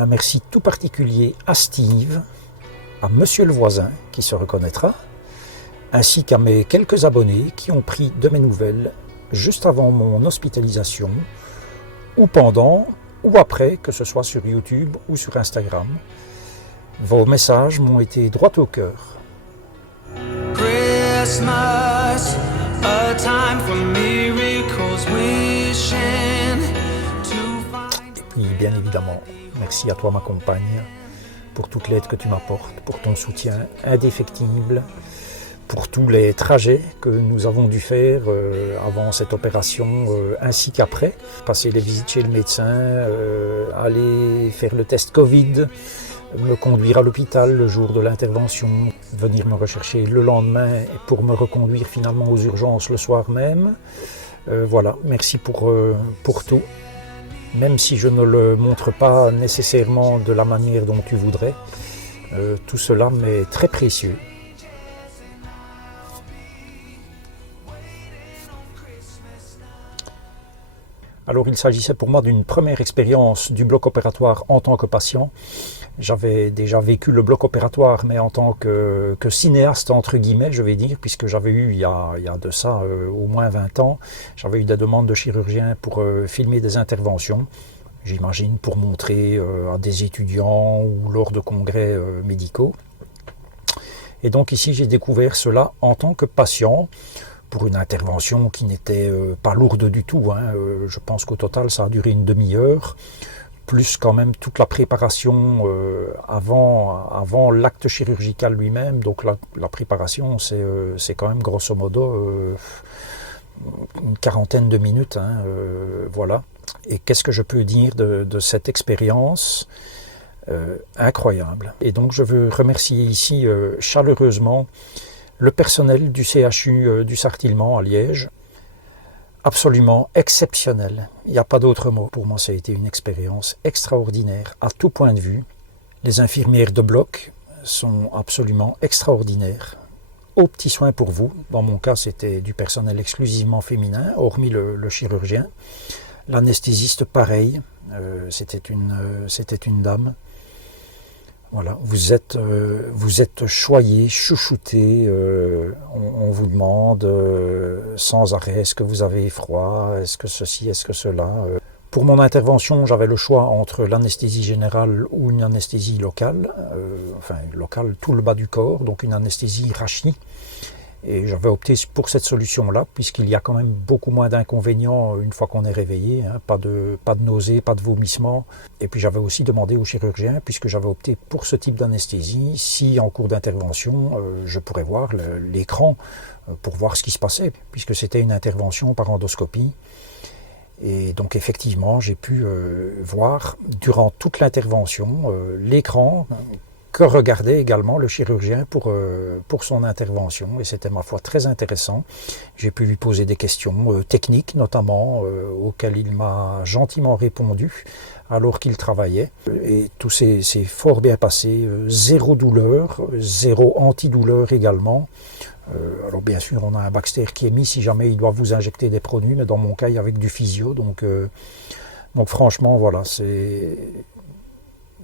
Un merci tout particulier à Steve, à Monsieur le voisin qui se reconnaîtra, ainsi qu'à mes quelques abonnés qui ont pris de mes nouvelles juste avant mon hospitalisation, ou pendant, ou après, que ce soit sur YouTube ou sur Instagram. Vos messages m'ont été droit au cœur. Christmas, a time for miracles, wishing to find... Et puis, bien évidemment, merci à toi, ma compagne, pour toute l'aide que tu m'apportes, pour ton soutien indéfectible, pour tous les trajets que nous avons dû faire avant cette opération ainsi qu'après. Passer les visites chez le médecin, aller faire le test Covid, me conduire à l'hôpital le jour de l'intervention, venir me rechercher le lendemain pour me reconduire finalement aux urgences le soir même. Voilà, merci pour tout. Même si je ne le montre pas nécessairement de la manière dont tu voudrais, tout cela m'est très précieux. Alors il s'agissait pour moi d'une première expérience du bloc opératoire en tant que patient. J'avais déjà vécu le bloc opératoire, mais en tant que cinéaste, entre guillemets, je vais dire, puisque j'avais eu, il y a de ça au moins 20 ans, j'avais eu des demandes de chirurgiens pour filmer des interventions, j'imagine pour montrer à des étudiants ou lors de congrès médicaux. Et donc ici, j'ai découvert cela en tant que patient, pour une intervention qui n'était pas lourde du tout. Je pense qu'au total, ça a duré une demi-heure, plus quand même toute la préparation avant l'acte chirurgical lui-même. Donc la préparation, c'est quand même grosso modo une quarantaine de minutes. Voilà. Et qu'est-ce que je peux dire de cette expérience incroyable. Et donc je veux remercier ici chaleureusement le personnel du CHU du Sartillement à Liège, absolument exceptionnel. Il n'y a pas d'autre mot. Pour moi, ça a été une expérience extraordinaire à tout point de vue. Les infirmières de bloc sont absolument extraordinaires. Aux petits soins pour vous. Dans mon cas, c'était du personnel exclusivement féminin, hormis le chirurgien. L'anesthésiste, pareil. C'était une dame. Voilà, vous êtes choyé, chouchouté, on vous demande sans arrêt est-ce que vous avez froid, est-ce que ceci, est-ce que cela. Pour mon intervention, j'avais le choix entre l'anesthésie générale ou une anesthésie locale, locale tout le bas du corps, donc une anesthésie rachis. Et j'avais opté pour cette solution-là, puisqu'il y a quand même beaucoup moins d'inconvénients une fois qu'on est réveillé, pas de nausées, pas de vomissements. Et puis j'avais aussi demandé au chirurgien, puisque j'avais opté pour ce type d'anesthésie, si en cours d'intervention, je pourrais voir l'écran pour voir ce qui se passait, puisque c'était une intervention par endoscopie. Et donc effectivement, j'ai pu voir durant toute l'intervention l'écran que regardait également le chirurgien pour son intervention. Et c'était, ma foi, très intéressant. J'ai pu lui poser des questions techniques, notamment, auxquelles il m'a gentiment répondu alors qu'il travaillait. Et tout s'est fort bien passé. Zéro douleur, zéro antidouleur également. Alors bien sûr, on a un Baxter qui est mis si jamais il doit vous injecter des produits, mais dans mon cas, il y avait que du physio. Donc franchement, voilà,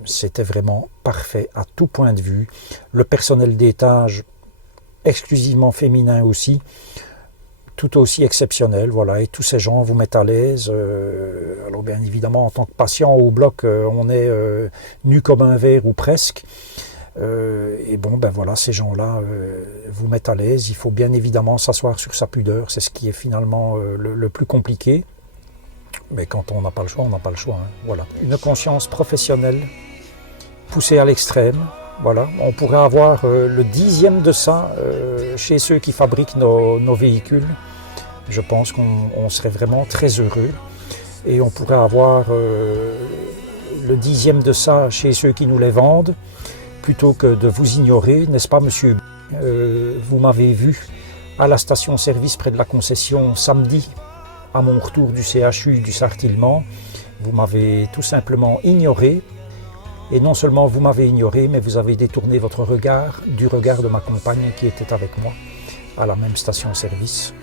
c'était vraiment parfait à tout point de vue. Le personnel d'étage, exclusivement féminin aussi, tout aussi exceptionnel. Voilà, et tous ces gens vous mettent à l'aise. Alors bien évidemment, en tant que patient au bloc, on est nu comme un verre ou presque. Et bon, ben voilà, ces gens-là vous mettent à l'aise. Il faut bien évidemment s'asseoir sur sa pudeur. C'est ce qui est finalement le plus compliqué. Mais quand on n'a pas le choix, on n'a pas le choix. Voilà. Une conscience professionnelle poussée à l'extrême. Voilà. On pourrait avoir le 10e de ça chez ceux qui fabriquent nos véhicules. Je pense qu'on serait vraiment très heureux. Et on pourrait avoir le 10e de ça chez ceux qui nous les vendent, plutôt que de vous ignorer, n'est-ce pas, monsieur? Vous m'avez vu à la station-service près de la concession samedi, à mon retour du CHU du Sartillement. Vous m'avez tout simplement ignoré. Et non seulement vous m'avez ignoré, mais vous avez détourné votre regard du regard de ma compagne qui était avec moi à la même station-service.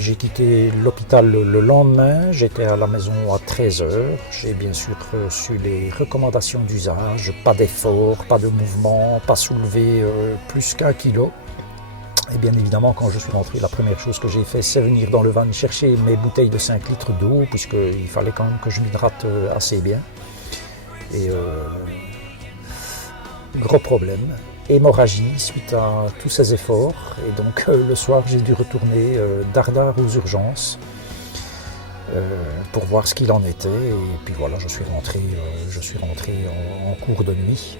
J'ai quitté l'hôpital le lendemain, j'étais à la maison à 13 h. J'ai bien sûr reçu les recommandations d'usage, pas d'effort, pas de mouvement, pas soulever plus qu'1 kilo. Et bien évidemment, quand je suis rentré, la première chose que j'ai fait, c'est venir dans le van chercher mes bouteilles de 5 litres d'eau, puisqu'il fallait quand même que je m'hydrate assez bien. Et gros problème, hémorragie suite à tous ces efforts. Et donc le soir, j'ai dû retourner dardard aux urgences pour voir ce qu'il en était. Et puis voilà, je suis rentré en cours de nuit.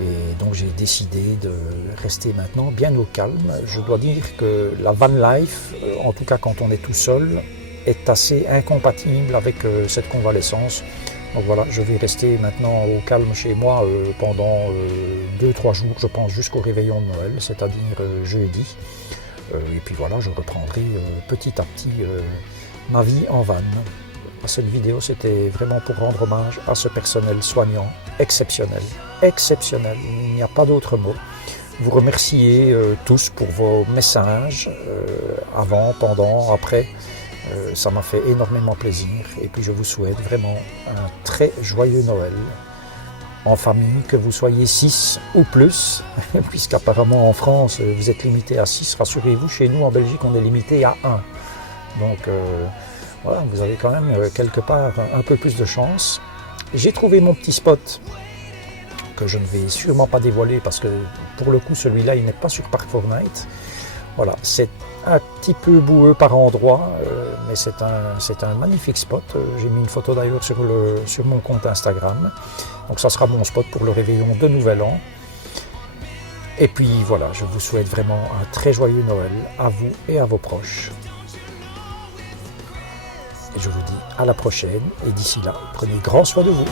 Et donc j'ai décidé de rester maintenant bien au calme. Je dois dire que la van life, en tout cas quand on est tout seul, est assez incompatible avec cette convalescence. Donc voilà, je vais rester maintenant au calme chez moi pendant 2-3 jours, je pense, jusqu'au réveillon de Noël, c'est-à-dire jeudi. Et puis voilà, je reprendrai petit à petit ma vie en van. Cette vidéo, c'était vraiment pour rendre hommage à ce personnel soignant exceptionnel. Exceptionnel, il n'y a pas d'autre mot. Vous remerciez tous pour vos messages, avant, pendant, après. Ça m'a fait énormément plaisir. Et puis je vous souhaite vraiment un très joyeux Noël. En famille, que vous soyez 6 ou plus, puisqu'apparemment en France, vous êtes limité à 6. Rassurez-vous, chez nous en Belgique, on est limité à 1. Donc voilà, vous avez quand même quelque part un peu plus de chance. J'ai trouvé mon petit spot que je ne vais sûrement pas dévoiler parce que pour le coup celui-là il n'est pas sur Park Fortnite. Voilà, c'est un petit peu boueux par endroits, mais c'est un magnifique spot. J'ai mis une photo d'ailleurs sur mon compte Instagram. Donc ça sera mon spot pour le réveillon de Nouvel An. Et puis voilà, je vous souhaite vraiment un très joyeux Noël à vous et à vos proches. Et je vous dis à la prochaine, et d'ici là, prenez grand soin de vous.